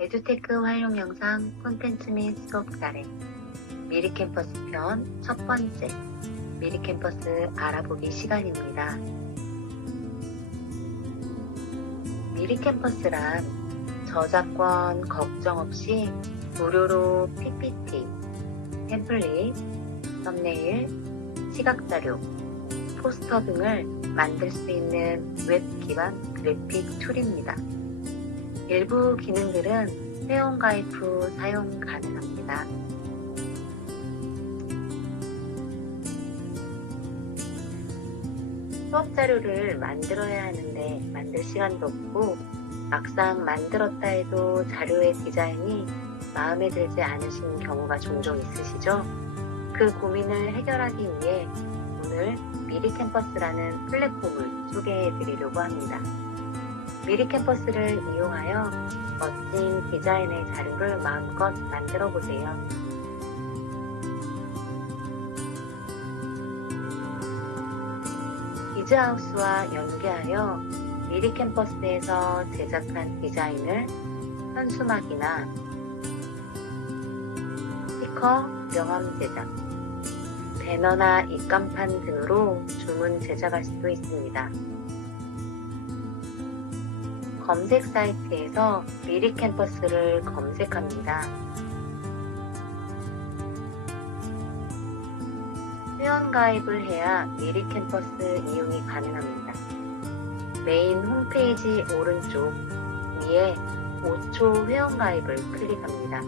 에듀테크 활용 영상 콘텐츠 및 수업 사례 미리 캠퍼스 편 첫 번째 미리 캠퍼스 알아보기 시간입니다. 미리 캠퍼스란 저작권 걱정 없이 무료로 PPT, 템플릿, 썸네일, 시각자료, 포스터 등을 만들 수 있는 웹 기반 그래픽 툴입니다. 일부 기능들은 회원가입 후 사용 가능합니다. 수업 자료를 만들어야 하는데 만들 시간도 없고 막상 만들었다 해도 자료의 디자인이 마음에 들지 않으시는 경우가 종종 있으시죠? 그 고민을 해결하기 위해 오늘 미리 캠퍼스라는 플랫폼을 소개해 드리려고 합니다. 미리 캠퍼스를 이용하여 멋진 디자인의 자료를 마음껏 만들어 보세요. 비즈하우스와 연계하여 미리 캠퍼스에서 제작한 디자인을 현수막이나 스티커, 명함 제작, 배너나 입간판 등으로 주문 제작할 수도 있습니다. 검색 사이트에서 미리 캠퍼스를 검색합니다. 회원 가입을 해야 미리 캠퍼스 이용이 가능합니다. 메인 홈페이지 오른쪽 위에 5초 회원 가입을 클릭합니다.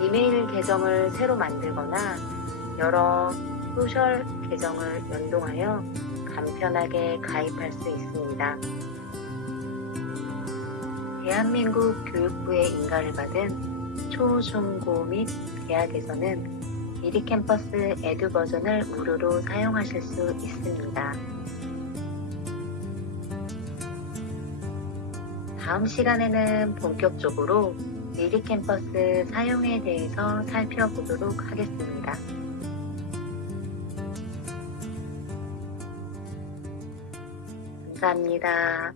이메일 계정을 새로 만들거나 여러 소셜 계정을 연동하여 간편하게 가입할 수 있습니다. 대한민국 교육부의 인가를 받은 초, 중, 고 및 대학에서는 미리 캠퍼스 에듀 버전을 무료로 사용하실 수 있습니다. 다음 시간에는 본격적으로 미리 캠퍼스 사용에 대해서 살펴보도록 하겠습니다. 감사합니다.